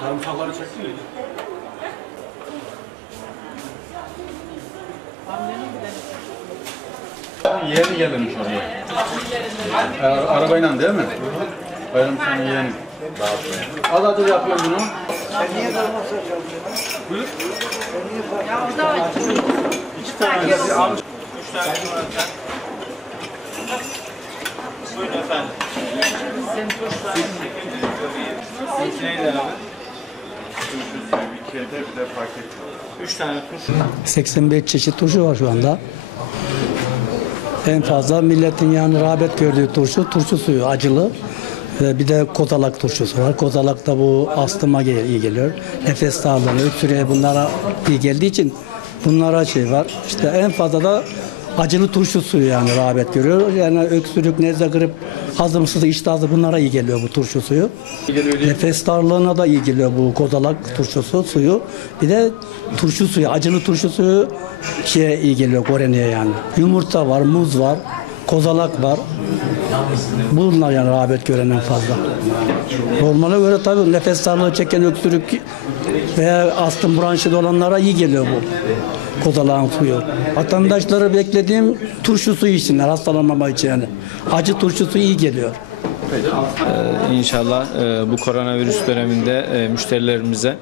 Sarımsakları çekti mi? Yeğeni gelmiş oraya. Arabayla değil mi? Bayram senin yeğenin. Adadır yapıyorum bunu. Sen niye sarımsak çalışıyorsun? Buyur. Sen niye sarımsak? Ya orada var. 2 tane de al. 3 tane var. Buyurun efendim. Sen turşular. Neydi abi? Bir kere de bir de paket. 3 tane turşu. 85 çeşit turşu var şu anda. En fazla milletin yani rağbet gördüğü turşu suyu acılı. Bir de kozalak turşusu var. Kozalak da bu astıma iyi geliyor. Nefes darlığına, öksürüğe bunlara iyi geldiği için bunlara şey var. İşte en fazla da acılı turşu suyu yani rağbet görüyor. Yani öksürük, nezle, grip, hazımsızlık, iştahsızlık bunlara iyi geliyor bu turşu suyu. Nefes darlığına da iyi geliyor bu kozalak turşusu suyu. Bir de turşu suyu, acılı turşu suyu şeye iyi geliyor Kore'ye yani. Yumurta var, muz var, kozalak var. Bunlar yani rağbet gören en fazla. Normale göre tabii nefes darlığı çeken öksürük veya astım bronşit olanlara iyi geliyor bu kozalağın suyu. Vatandaşları beklediğim turşu suyu içsinler hastalanmama için yani. Acı turşu suyu iyi geliyor. İnşallah bu koronavirüs döneminde müşterilerimize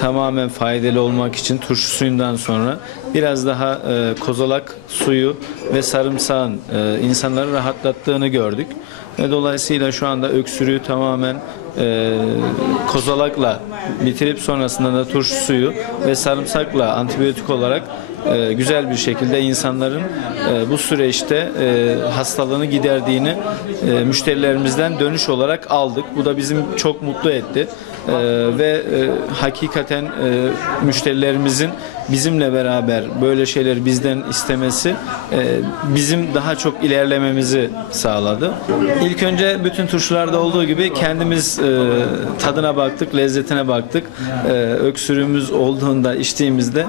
tamamen faydalı olmak için turşu suyundan sonra biraz daha kozalak suyu ve sarımsağın insanları rahatlattığını gördük. Ve dolayısıyla şu anda öksürüğü tamamen kozalakla bitirip sonrasında da turşu suyu ve sarımsakla antibiyotik olarak güzel bir şekilde insanların bu süreçte hastalığını giderdiğini müşterilerimizden dönüş olarak aldık. Bu da bizim çok mutlu etti. Ve hakikaten müşterilerimizin bizimle beraber böyle şeyleri bizden istemesi bizim daha çok ilerlememizi sağladı. İlk önce bütün turşularda olduğu gibi kendimiz tadına baktık, lezzetine baktık. Öksürüğümüz olduğunda, içtiğimizde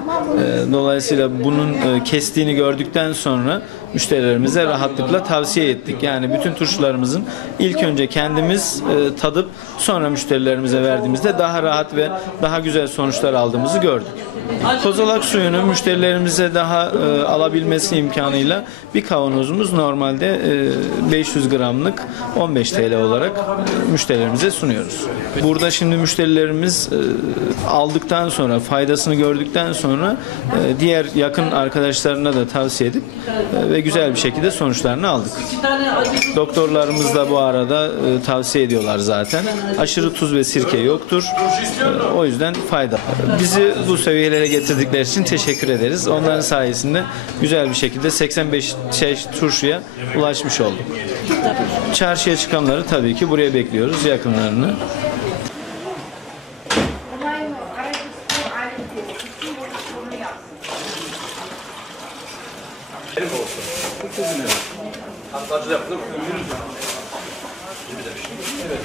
dolayısıyla bunun kestiğini gördükten sonra müşterilerimize rahatlıkla tavsiye ettik. Yani bütün turşularımızın ilk önce kendimiz tadıp sonra müşterilerimize verdiğimizde daha rahat ve daha güzel sonuçlar aldığımızı gördük. Kozalak suyunu müşterilerimize daha alabilmesi imkanıyla bir kavanozumuz normalde 500 gramlık 15 TL olarak müşterilerimize sunuyoruz. Burada şimdi müşterilerimiz aldıktan sonra, faydasını gördükten sonra diğer yakın arkadaşlarına da tavsiye edip ve güzel bir şekilde sonuçlarını aldık. Doktorlarımız da bu arada tavsiye ediyorlar zaten. Aşırı tuz ve sirke yoktur. O yüzden fayda. Bizi bu seviyelere getirdikleri için teşekkür ederiz. Onların sayesinde güzel bir şekilde 85 çeşit turşuya ulaşmış olduk. Çarşıya çıkanları tabii ki buraya bekliyoruz, yakınlarını. Hatta yaptım. Evet.